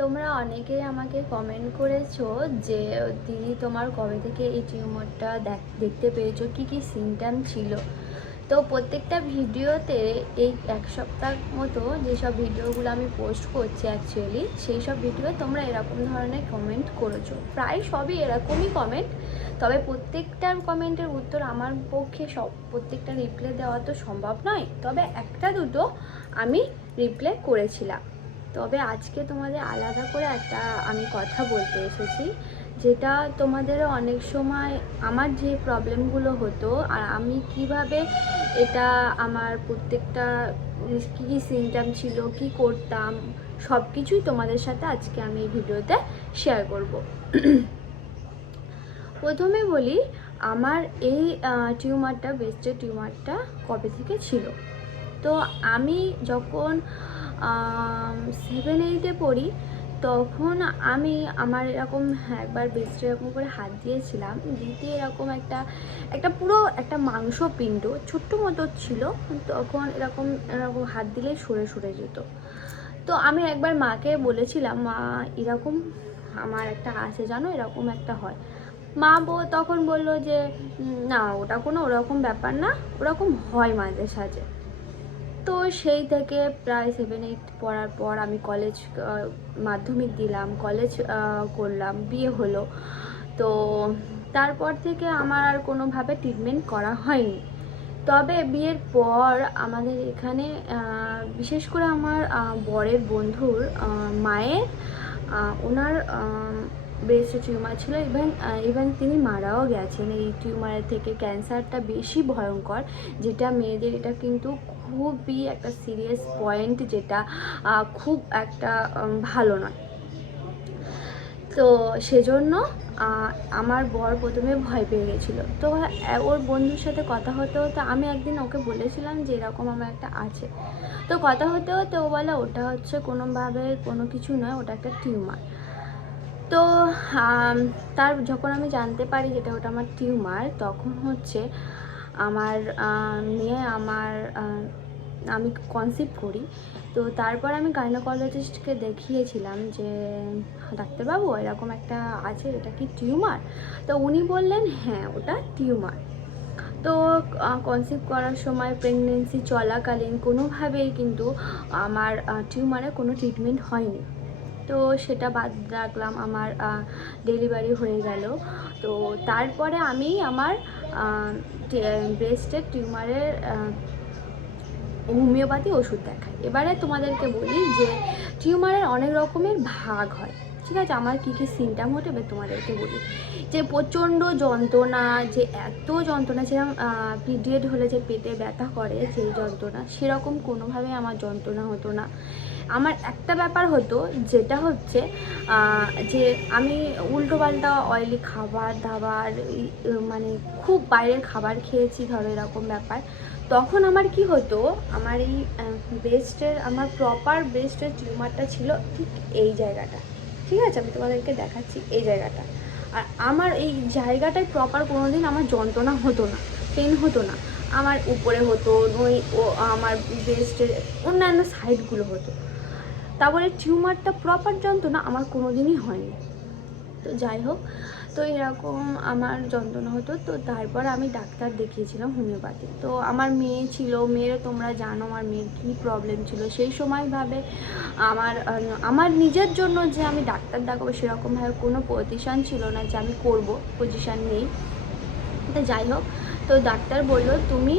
তোমরা অনেকেই আমাকে কমেন্ট করেছ যে, দিদি, তোমার কবে থেকে এই টিউমারটা দেখ- দেখতে পেয়েছ? কি কি সিমটম ছিল? তো প্রত্যেকটা ভিডিওতে এই এক সপ্তাহ মতো যেসব ভিডিওগুলো আমি পোস্ট করছি অ্যাকচুয়ালি সেই সব ভিডিও তোমরা এরকম ধরনের কমেন্ট করেছ। প্রায় সবই এরকমই কমেন্ট তবে প্রত্যেকটার কমেন্টের উত্তর আমার পক্ষে সব, প্রত্যেকটা রিপ্লাই দেওয়া তো সম্ভব নয়। তবে একটা দুটো আমি রিপ্লাই করেছিলাম। তবে আজকে তোমাদের আলাদা করে একটা আমি কথা বলতে এসেছি, যেটা তোমাদের অনেক সময় আমার যে প্রবলেমগুলো হতো আর আমি কীভাবে এটা আমার প্রত্যেকটা কী কী সিমটাম ছিল, কি করতাম সব কিছুই তোমাদের সাথে আজকে আমি এই ভিডিওতে শেয়ার করব। প্রথমে বলি, আমার এই টিউমারটা ব্রেস্টের টিউমারটা কবে থেকে ছিল? তো আমি যখন সেভেন এইটে পড়ি, তখন আমি আমার এরকম একবার বেস্টে এরকম করে হাত দিয়েছিলাম দিতে এরকম একটা একটা পুরো একটা মাংস পিণ্ড ছোট্ট মতো ছিল, তখন এরকম এরকম হাত দিলেই সরে সরে যেত। তো আমি একবার মাকে বলেছিলাম, মা, এরকম আমার একটা আছে, জানো? এরকম একটা হয়। মা বো, তখন বলল যে না, ওটা কোনো ওরকম ব্যাপার না, ওরকম হয় মাঝে সাঝে। তো সেই থেকে প্রায় সেভেন এইট পড়ার পর আমি কলেজ মাধ্যমিক দিলাম কলেজ করলাম, বিয়ে হলো। তো তারপর থেকে আমার আর কোনোভাবে ট্রিটমেন্ট করা হয়নি। তবে বিয়ের পর আমাদের এখানে বিশেষ করে আমার বরের বন্ধুর মায়ের ওনার ব্রেস্টে টিউমার ছিল। ইভেন ইভেন তিনি মারাও গেছেন। এই টিউমারের থেকে ক্যান্সারটা বেশি ভয়ঙ্কর, যেটা মেয়েদের, এটা কিন্তু খুবই একটা সিরিয়াস পয়েন্ট যেটা খুব একটা ভালো নয়। তো সেজন্য আমার বর প্রথমে ভয় পেয়ে গেছিল। তো ওর বন্ধুর সাথে কথা হতে হতে আমি একদিন ওকে বলেছিলাম যে, এরকম আমার একটা আছে। তো কথা হতে হতে ও বলে, ওটা হচ্ছে কোনোভাবে কোনো কিছু নয়, ওটা একটা টিউমার। তো তার যখন আমি জানতে পারি যেটা, ওটা আমার টিউমার, তখন হচ্ছে আমার মেয়ে আমার আমি কনসিভ করি। তো তারপর আমি গাইনোকোলজিস্টকে দেখিয়েছিলাম যে, ডাক্তারবাবু, এরকম একটা আছে, এটা কি টিউমার তো উনি বললেন হ্যাঁ ওটা টিউমার তো কনসিভ করার সময় প্রেগনেন্সি চলাকালীন কোনোভাবেই কিন্তু আমার টিউমারে কোনো ট্রিটমেন্ট হয়নি। তো সেটা বাদ রাখলাম, আমার ডেলিভারি হয়ে গেল। তো তারপরে আমি আমার ব্রেস্টের টিউমারের হোমিওপ্যাথি ওষুধ দেখায়। এবারে তোমাদেরকে বলি যে টিউমারের অনেক রকমের ভাগ হয়। ঠিক আছে, আমার কী কী হতে এবার তোমাদেরকে বলি। যে প্রচণ্ড যন্ত্রণা, যে এত যন্ত্রণা সেরকম পিরিয়ড হলে যে পেটে ব্যথা করে সেই যন্ত্রণা, সেরকম কোনোভাবে আমার যন্ত্রণা হতো না। আমার একটা ব্যাপার হতো, যেটা হচ্ছে যে আমি উল্টোপাল্টা অয়েলি খাবার দাবার মানে খুব বাইরের খাবার খেয়েছি, ধরো এরকম ব্যাপার। তখন আমার কি হতো, আমার এই ব্রেস্টের আমার প্রপার ব্রেস্টের টিউমারটা ছিল ঠিক এই জায়গাটা। ঠিক আছে, আমি তোমাদেরকে দেখাচ্ছি এই জায়গাটা। আর আমার এই জায়গাটায় প্রপার কোনো দিন আমার যন্ত্রণা হতো না পেন হতো না। আমার উপরে হতো নই ও আমার ব্রেস্টের অন্যান্য সাইডগুলো হতো। তারপরে টিউমারটা প্রপার যন্ত্রণা আমার কোনো দিনই হয়নি। তো যাই হোক তো এরকম আমার যন্ত্রণা হতো, তো তারপর আমি ডাক্তার দেখিয়েছিলাম হোমিওপ্যাথি। তো আমার মেয়ে ছিল মেয়েরও তোমরা জানো আমার মেয়ের কী প্রবলেম ছিল। সেই সময়ভাবে আমার আমার নিজের জন্য যে আমি ডাক্তার দেখাবো সেরকমভাবে কোনো পজিশান ছিল না যে আমি করব পজিশান নেই। তো যাই হোক, তো ডাক্তার বলল, তুমি,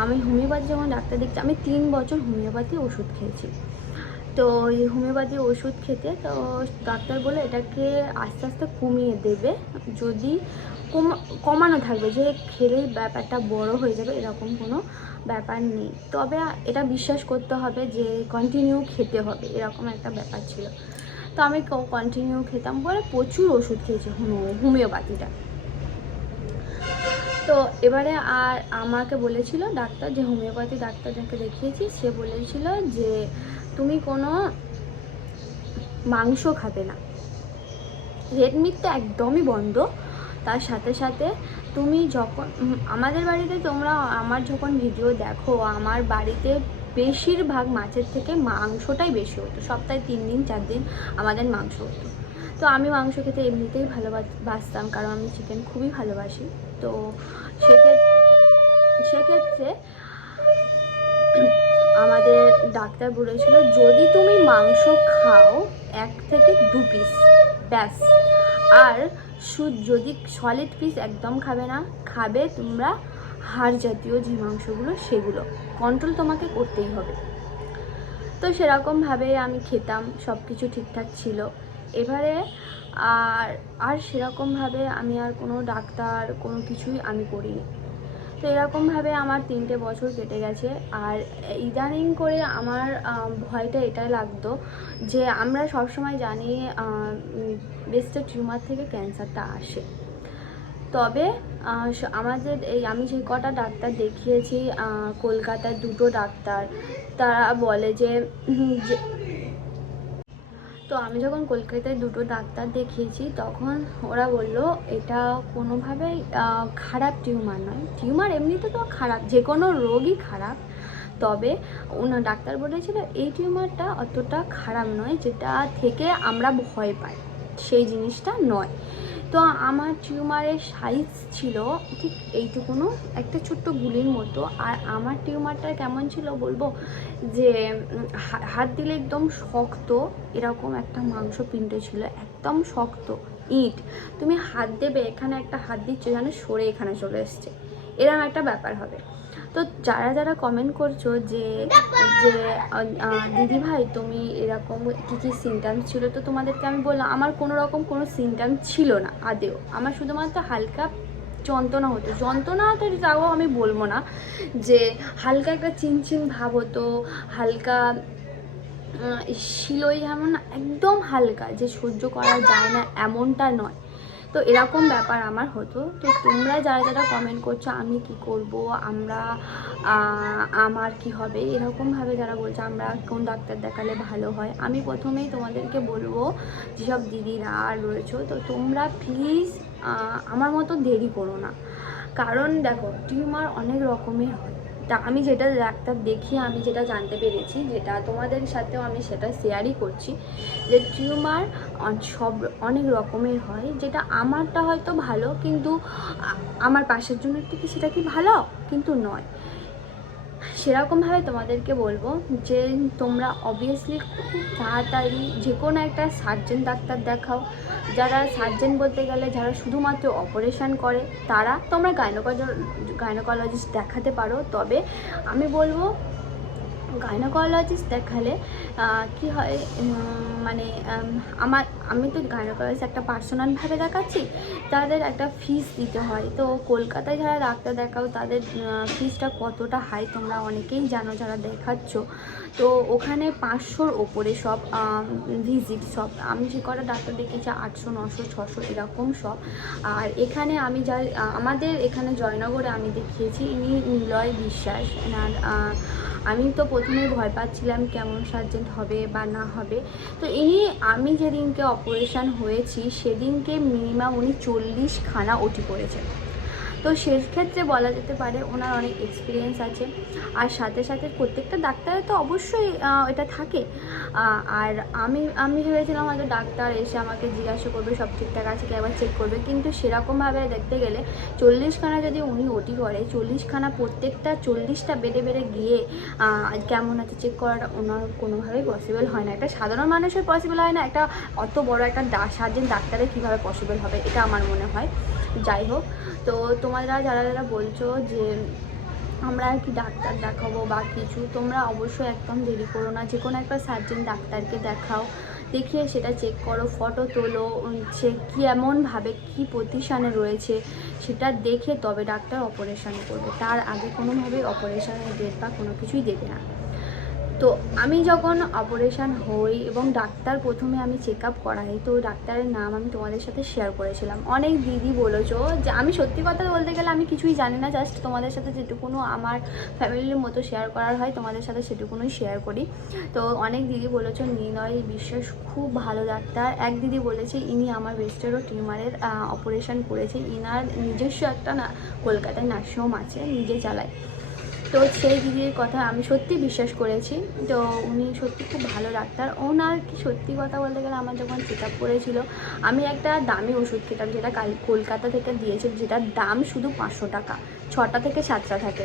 আমি হোমিওপ্যাথি যখন ডাক্তার দেখছি, আমি তিন বছর হোমিওপ্যাথি ওষুধ খেয়েছি। তো এই হোমিওপ্যাথি ওষুধ খেতে, তো ডাক্তার বলে এটাকে আস্তে আস্তে কমিয়ে দেবে। যদি কমা- কমানো থাকবে, যে খেলেই ব্যাপারটা বড় হয়ে যাবে, এরকম কোনো ব্যাপার নেই। তবে এটা বিশ্বাস করতে হবে যে কন্টিনিউ খেতে হবে, এরকম একটা ব্যাপার ছিল। তো আমি কন্টিনিউ খেতাম বলে প্রচুর ওষুধ খেয়েছি হোমিও হোমিওপ্যাথিটা। তো এবারে আর আমাকে বলেছিল ডাক্তার যে হোমিওপ্যাথি ডাক্তার যাকে দেখিয়েছি, সে বলেছিল যে তুমি কোনো মাংস খাবে না। রেড একদমই বন্ধ। তার সাথে সাথে তুমি যখন আমাদের বাড়িতে তোমরা আমার যখন ভিডিও দেখো, আমার বাড়িতে বেশিরভাগ মাছের থেকে মাংসটাই বেশি হতো। সপ্তাহে তিন দিন, চার দিন আমাদের মাংস হতো। তো আমি মাংস খেতে এমনিতেই ভালোবাসতাম কারণ আমি চিকেন খুবই ভালোবাসি। তো সেক্ষেত্রে সেক্ষেত্রে আমাদের ডাক্তার বলেছিল, যদি তুমি মাংস খাও, এক থেকে দু পিস ব্যাস। আর যদি সলিড পিস একদম খাবে না, খাবে তোমরা হাড় জাতীয় যে মাংসগুলো সেগুলো। কন্ট্রোল তোমাকে করতেই হবে। তো সেরকমভাবে আমি খেতাম সব কিছু ঠিকঠাক ছিল। এবারে আর আর সেরকমভাবে আমি আর কোনো ডাক্তার কোনো কিছুই আমি করিনি। তো এরকমভাবে আমার তিনটে বছর কেটে গেছে। আর ইদানিং করে আমার ভয়টা এটাই লাগতো যে আমরা সবসময় জানি বেস্টের টিউমার থেকে ক্যান্সারটা আসে। তবে আমাদের এই, আমি যে কটা ডাক্তার দেখিয়েছি কলকাতার দুটো ডাক্তার, তারা বলে যে যে তো আমি যখন কলকাতায় দুটো ডাক্তার দেখিয়েছি, তখন ওরা বলল, এটা কোনোভাবেই খারাপ টিউমার নয়। টিউমার এমনিতে তো খারাপ, যে কোনো রোগই খারাপ, তবে ওনার ডাক্তার বলেছিল, এই টিউমারটা অতটা খারাপ নয়, যেটা থেকে আমরা ভয় পাই। সেই জিনিসটা নয়। তো আমার টিউমারের সাইজ ছিল ঠিক এইটুকুনো, একটা ছোট্ট গুলির মতো। আর আমার টিউমারটা কেমন ছিল বলব যে হাত দিলে একদম শক্ত, এরকম একটা মাংস মাংসপিণ্ড ছিল, একদম শক্ত, ইট। তুমি হাত দেবে, এখানে একটা হাত দিচ্ছ, যেন সরে এখানে চলে এসছে। এরকম একটা ব্যাপার হবে। তো যারা যারা কমেন্ট করছ যে যে দিদি ভাই তুমি এরকম কী কী সিমটামস ছিল? তো তোমাদেরকে আমি বললাম, আমার কোনো রকম কোনো সিমটাম ছিল না আদেও। আমার শুধুমাত্র হালকা যন্ত্রণা হতো। যন্ত্রণা তো তাও আমি বলব না যে হালকা একটা চিনচিন ভাব হতো, হালকা শিলই যেমন একদম হালকা যে সহ্য করা যায় না এমনটা নয়। তো এরকম ব্যাপার আমার হতো। তো তোমরা যারা যারা কমেন্ট করছ, আমি কি করব? আমরা আমার কি হবে? এরকমভাবে যারা বলছে, আমরা কোন ডাক্তার দেখালে ভালো হয়? আমি প্রথমেই তোমাদেরকে বলব, যেসব দিদিরা আর রয়েছো, তো তোমরা প্লিজ আমার মতো দেরি করো না। কারণ দেখো টিউমার অনেক রকমের হয়। তা আমি যেটা ডাক্তার দেখি আমি যেটা জানতে পেরেছি, যেটা তোমাদের সাথেও আমি সেটা শেয়ারই করছি, যে টিউমার সব অনেক রকমের হয়, যেটা আমারটা হয়তো ভালো, কিন্তু আমার পাশের জন্য কি সেটা কি ভালো? কিন্তু নয়। সেরকমভাবে তোমাদেরকে বলব যে তোমরা অবভিয়াসলি খুব তাড়াতাড়ি যে কোনো একটা সার্জেন ডাক্তার দেখাও। যারা সার্জেন বলতে গেলে যারা শুধুমাত্র অপারেশন করে, তারা তোমরা গাইনোকলজ গাইনোকোলজিস্ট দেখাতে পারো। তবে আমি বলব গাইনোকোলজিস্ট দেখালে কি হয় মানে আমার আমি তো গাইনোকোলজিস্ট একটা পার্সোনালভাবে দেখাচ্ছি, তাদের একটা ফিস দিতে হয়। তো কলকাতায় যারা ডাক্তার দেখাও, তাদের ফিসটা কতটা হাই তোমরা অনেকেই জানো যারা দেখাচ্ছ। তো ওখানে পাঁচশোর ওপরে সব ভিজিট সব। আমি যে কটা ডাক্তার দেখেছি আটশো, নশো, ছশো এরকম সব। আর এখানে আমি যা, আমাদের এখানে জয়নগরে আমি দেখিয়েছি, ইনি নিলয় বিশ্বাস। এনার আমি তো প্রথমে ভয় পাচ্ছিলাম কেমন সার্জেন্ট হবে বা না হবে। তো ইনি, আমি যেদিনকে অপারেশন হয়েছি সেদিনকে মিনিমাম উনি চল্লিশখানা ওটি করেছেন। তো সেক্ষেত্রে বলা যেতে পারে ওনার অনেক এক্সপিরিয়েন্স আছে। আর সাথে সাথে প্রত্যেকটা ডাক্তারের তো অবশ্যই এটা থাকে। আর আমি আমি ভেবেছিলাম হয়তো ডাক্তার এসে আমাকে জিজ্ঞাসা করবে, সব ঠিকঠাক আছে কি? আবার চেক করবে। কিন্তু সেরকমভাবে দেখতে গেলে চল্লিশখানা যদি উনি ওটি করে, চল্লিশখানা প্রত্যেকটা চল্লিশটা বেডে, বেড়ে গিয়ে কেমন আছে চেক করাটা ওনার কোনোভাবেই পসিবল হয় না। একটা সাধারণ মানুষের পসিবল হয় না, একটা অত বড় একটা সার্জেন ডাক্তারের কীভাবে পসিবল হবে, এটা আমার মনে হয়। যাই হোক, তো তোমরা যারা যারা বলছো যে আমরা আর কি ডাক্তার দেখাবো বা কিছু, তোমরা অবশ্যই একদম দেরি করো না। যে কোনো একটা সার্জেন ডাক্তারকে দেখাও, দেখিয়ে সেটা চেক করো ফটো তোলো সে কেমনভাবে কী পজিশানে রয়েছে, সেটা দেখে তবে ডাক্তার অপারেশন করবে। তার আগে কোনোভাবেই অপারেশনের ডেট বা কোনো কিছুই দেবে না। তো আমি যখন অপারেশান হই এবং ডাক্তার প্রথমে আমি চেক আপ করাই, তো ডাক্তারের নাম আমি তোমাদের সাথে শেয়ার করেছিলাম। অনেক দিদি বলেছ যে, আমি সত্যি কথা বলতে গেলে আমি কিছুই জানি না জাস্ট তোমাদের সাথে যেটুকুনো আমার ফ্যামিলির মতো শেয়ার করার হয়, তোমাদের সাথে সেটুকুনোই শেয়ার করি। তো অনেক দিদি বলেছ, নিলয় বিশ্বাস খুব ভালো ডাক্তার। এক দিদি বলেছে, ইনি আমার বেস্টেরও টিউমারের অপারেশন করেছে। ইনার নিজস্ব একটা না, কলকাতায় নার্সিংহোম আছে, নিজে চালায়। তো সেই দিদির কথা আমি সত্যি বিশ্বাস করেছি। তো উনি সত্যি খুব ভালো ডাক্তার। ওনার কি সত্যি কথা বলতে গেলে আমার যখন চেক আপ করেছিল, আমি একটা দামি ওষুধ খেতাম যেটা কাল কলকাতা থেকে দিয়েছে যেটার দাম শুধু পাঁচশো টাকা। ছটা থেকে সাতটা থাকে।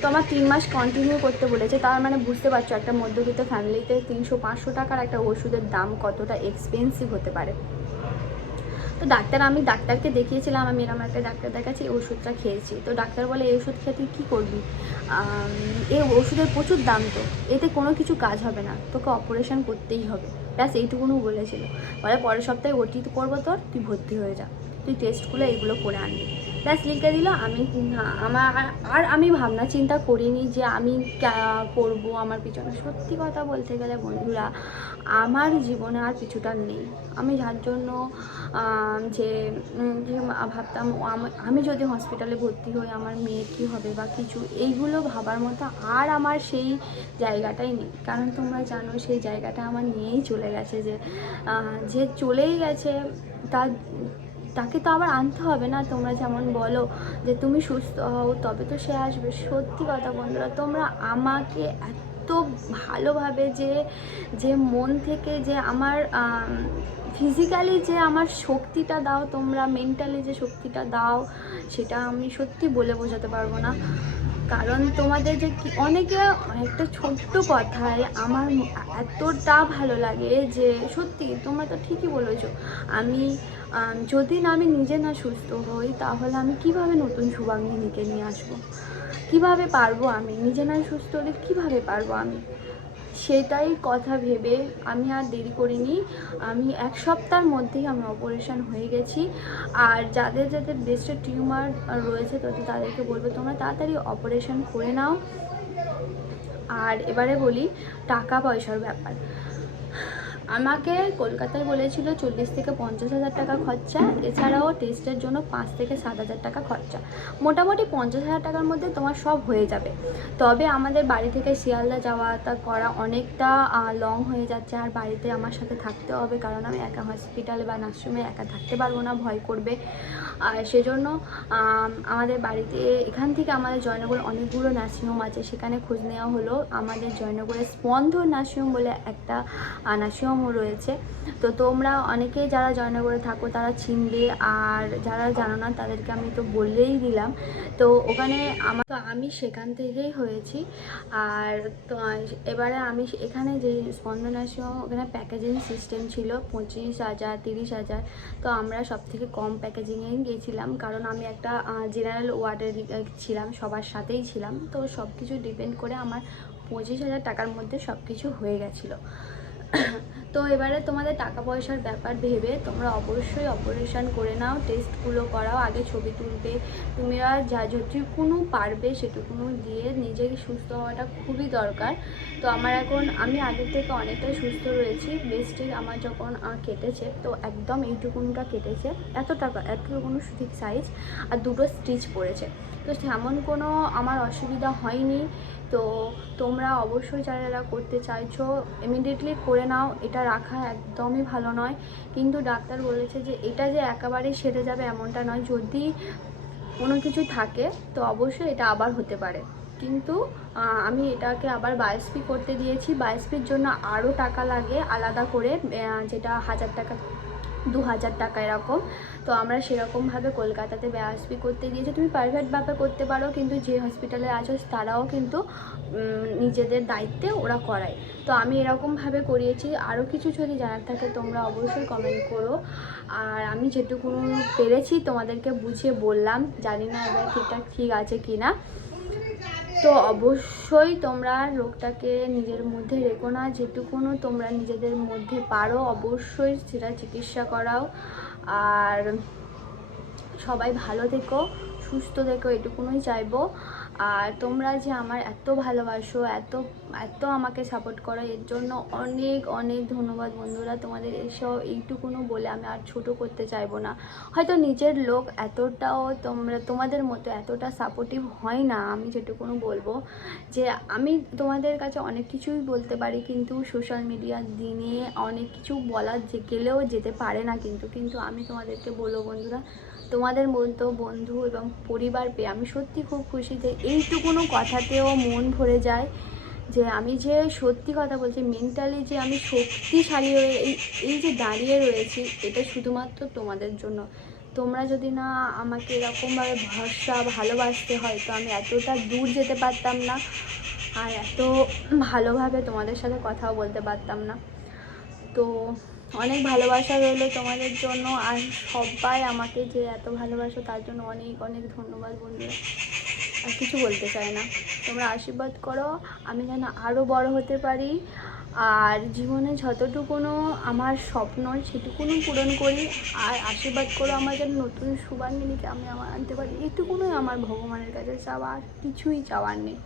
তো আমার তিন মাস কন্টিনিউ করতে বলেছে। তার মানে বুঝতে পারছ, একটা মধ্যবিত্ত ফ্যামিলিতে তিনশো পাঁচশো টাকার একটা ওষুধের দাম কতটা এক্সপেন্সিভ হতে পারে। তো ডাক্তার, আমি ডাক্তারকে দেখিয়েছিলাম, আমি এরকম একটা ডাক্তার দেখাচ্ছি, এই ওষুধটা খেয়েছি। তো ডাক্তার বলে, এই ওষুধ খেয়ে তুই কী করবি? এই ওষুধের প্রচুর দাম তো, এতে কোনো কিছু কাজ হবে না, তোকে অপারেশন করতেই হবে। ব্যাস এইটুকুনও বলেছিল। বলে, পরের সপ্তাহে ওটি করব তোর, তুই ভর্তি হয়ে যা, তুই টেস্টগুলো এইগুলো করে আনবি। ব্যাস লিখে দিল, আমি আমার, আর আমি ভাবনা চিন্তা করিনি যে আমি করব আমার পিছনে। সত্যি কথা বলতে গেলে, বন্ধুরা, আমার জীবনে আর কিছুটা নেই। আমি যার জন্য যে ভাবতাম আমি যদি হসপিটালে ভর্তি হই, আমার মেয়ে কী হবে বা কিছু, এইগুলো ভাবার মতো আর আমার সেই জায়গাটাই নেই। কারণ তোমরা জানো, সেই জায়গাটা আমার নিয়েই চলে গেছে যে যে চলেই গেছে, তার তাকে তো আবার আনতে হবে না তোমরা যেমন বলো যে তুমি সুস্থ হও তবে তো সে আসবে। সত্যি কথা বন্ধুরা তোমরা আমাকে এত ভালোভাবে যে যে মন থেকে যে আমার ফিজিক্যালি যে আমার শক্তিটা দাও তোমরা মেন্টালি যে শক্তিটা দাও সেটা আমি সত্যি বলে বোঝাতে পারব না। কারণ তোমাদের যে কি অনেকে একটা ছোট্ট কথায় আমার এতটা ভালো লাগে যে সত্যি তোমরা তো ঠিকই বলেছ। আমি আম, যদি না আমি নিজে না সুস্থ হই, তাহলে আমি কীভাবে নতুন শুভাঙ্গিনীকে নিয়ে আসব? কীভাবে পারব আমি? নিজে না সুস্থ হলে কীভাবে পারব আমি? সেটাই কথা ভেবে আমি আর দেরি করিনি। আমি এক সপ্তাহের মধ্যেই আমি অপারেশন হয়ে গেছি। আর যাদের যাদের ব্রেস্টে টিউমার রয়েছে তো তাদেরকে বলব, তোমরা তাড়াতাড়ি অপারেশন করে নাও। আর এবারে বলি, টাকা পয়সার ব্যাপার। আমাকে কলকাতায় বলেছিল চল্লিশ থেকে পঞ্চাশ হাজার টাকা খরচা, এছাড়াও টেস্টের জন্য পাঁচ থেকে সাত হাজার টাকা খরচা। মোটামুটি পঞ্চাশ হাজার টাকার মধ্যে তোমার সব হয়ে যাবে। তবে আমাদের বাড়ি থেকে শিয়ালদা যাওয়া তা করা অনেকটা লং হয়ে যাচ্ছে। আর বাড়িতে আমার সাথে থাকতে হবে, কারণ আমি একা হসপিটালে বা নার্সিংহোমে একা থাকতে পারব না, ভয় করবে। আর সেজন্য আমাদের বাড়িতে, এখান থেকে আমাদের জয়নগরে অনেকগুলো নার্সিংহোম আছে। সেখানে খোঁজ নেওয়া হলো। আমাদের জয়নগরে স্পন্দন নার্সিংহোম বলে একটা নার্সিংহোম রয়েছে। তো তোমরা অনেকে যারা জয়নগরে থাকো, তারা চিনবে। আর যারা জানো না, তাদেরকে আমি তো বললেই দিলাম। তো ওখানে আমার তো আমি সেখান থেকেই হয়েছি। আর তো এবারে আমি এখানে যে স্পন্দন নার্সিংহোম ওখানে প্যাকেজিং সিস্টেম ছিল, পঁচিশ হাজার, তিরিশ হাজার। তো আমরা সব থেকে কম প্যাকেজিংয়েই গিয়েছিলাম। কারণ আমি একটা জেনারেল ওয়ার্ডে ছিলাম, সবার সাথেই ছিলাম। তো সব কিছু ডিপেন্ড করে আমার পঁচিশ হাজার টাকার মধ্যে সব কিছু হয়ে গেছিল। তো এবারে তোমাদের টাকা পয়সার ব্যাপার ভেবে তোমরা অবশ্যই অপারেশন করে নাও টেস্টগুলো করাও, আগে ছবি তুলবে। তোমরা যা যেটুকুনো পারবে সেটুকুনো দিয়ে নিজেকে সুস্থ হওয়াটা খুবই দরকার। তো আমার এখন, আমি আগের থেকে অনেকটাই সুস্থ রয়েছি বেস্টে আমার যখন কেটেছে, তো একদম এইটুকুনটা কেটেছে। এত টাকা, এতটুকুনো ঠিক সাইজ আর দুটো স্টিচ পড়েছে। তো তেমন কোনো আমার অসুবিধা হয়নি। তো তোমরা অবশ্যই যারা যারা করতে চাইছো ইমিডিয়েটলি করে নাও। এটা রাখা একদমই ভালো নয়। কিন্তু ডাক্তার বলেছে যে, এটা যে একেবারেই সেরে যাবে এমনটা নয়। যদি কোনো কিছু থাকে, তো অবশ্যই এটা আবার হতে পারে। কিন্তু আমি এটাকে আবার বায়োস্পি করতে দিয়েছি। বায়োস্পির জন্য আরও টাকা লাগে আলাদা করে যেটা হাজার টাকা দু হাজার টাকা এরকম। তো আমরা সেরকমভাবে কলকাতাতে বায়োস্পি করতে গিয়েছি। তুমি প্রাইভেটভাবে করতে পারো, কিন্তু যে হসপিটালে আছো তারাও কিন্তু নিজেদের দায়িত্বে ওরা করায়। তো আমি এরকমভাবে করিয়েছি। আরও কিছু যদি জানার থাকে তোমরা অবশ্যই কমেন্ট করো। আর আমি যেটুকু পেরেছি তোমাদেরকে বুঝিয়ে বললাম। জানি না এবার ঠিকঠাক ঠিক আছে কি না তো অবশ্যই তোমরা রোগটাকে নিজের মধ্যে রেখো না। যেটুকুনও তোমরা নিজেদের মধ্যে পারো, অবশ্যই সেটা চিকিৎসা করাও। আর সবাই ভালো থেকো, সুস্থ থেকো, এটুকুনই চাইব। আর তোমরা যে আমার এত ভালোবাসো, এত এত আমাকে সাপোর্ট করো, এর জন্য অনেক অনেক ধন্যবাদ বন্ধুরা। তোমাদের এসব এইটুকুনো বলে আমি আর ছোট করতে চাইব না। হয়তো নিজের লোক এতটাও তোমরা, তোমাদের মতো এতটা সাপোর্টিভ হয় না, আমি যেটুকুনো বলব। যে আমি তোমাদের কাছে অনেক কিছুই বলতে পারি, কিন্তু সোশ্যাল মিডিয়ার দিনে অনেক কিছু বলা যে গেলেও যেতে পারে না কিন্তু কিন্তু আমি তোমাদেরকে বলব বন্ধুরা, তোমাদের মতো বন্ধু এবং পরিবার পেয়ে আমি সত্যি খুব খুশি যে এইটুকুনো কথাতেও মন ভরে যায় যে আমি যে সত্যি কথা বলছি মেন্টালি যে আমি শক্তিশালী হয়ে এই এই যে দাঁড়িয়ে রয়েছি, এটা শুধুমাত্র তোমাদের জন্য। তোমরা যদি না আমাকে এরকমভাবে ভরসা, ভালোবাসতে হয়, তো আমি এতটা দূর যেতে পারতাম না আর এত ভালোভাবে তোমাদের সাথে কথাও বলতে পারতাম না। তো অনেক ভালোবাসা রইল তোমাদের জন্য, আর সবাই আমাকে যে এত ভালোবাসো, তার জন্য অনেক অনেক ধন্যবাদ বন্ধুরা। কিছু বলতে চাই না। তোমরা আশীর্বাদ করো, আমি যেন আরও বড় হতে পারি। আর জীবনে যতটুকুনো আমার স্বপ্ন, সেটুকুনো পূরণ করি। আর আশীর্বাদ করো, আমার যেন নতুন সুবাঙ্গিনীকে আমি আমার আনতে পারি। এটুকুনোই আমার ভগবানের কাছে চাওয়া, আর কিছুই চাওয়ার নেই।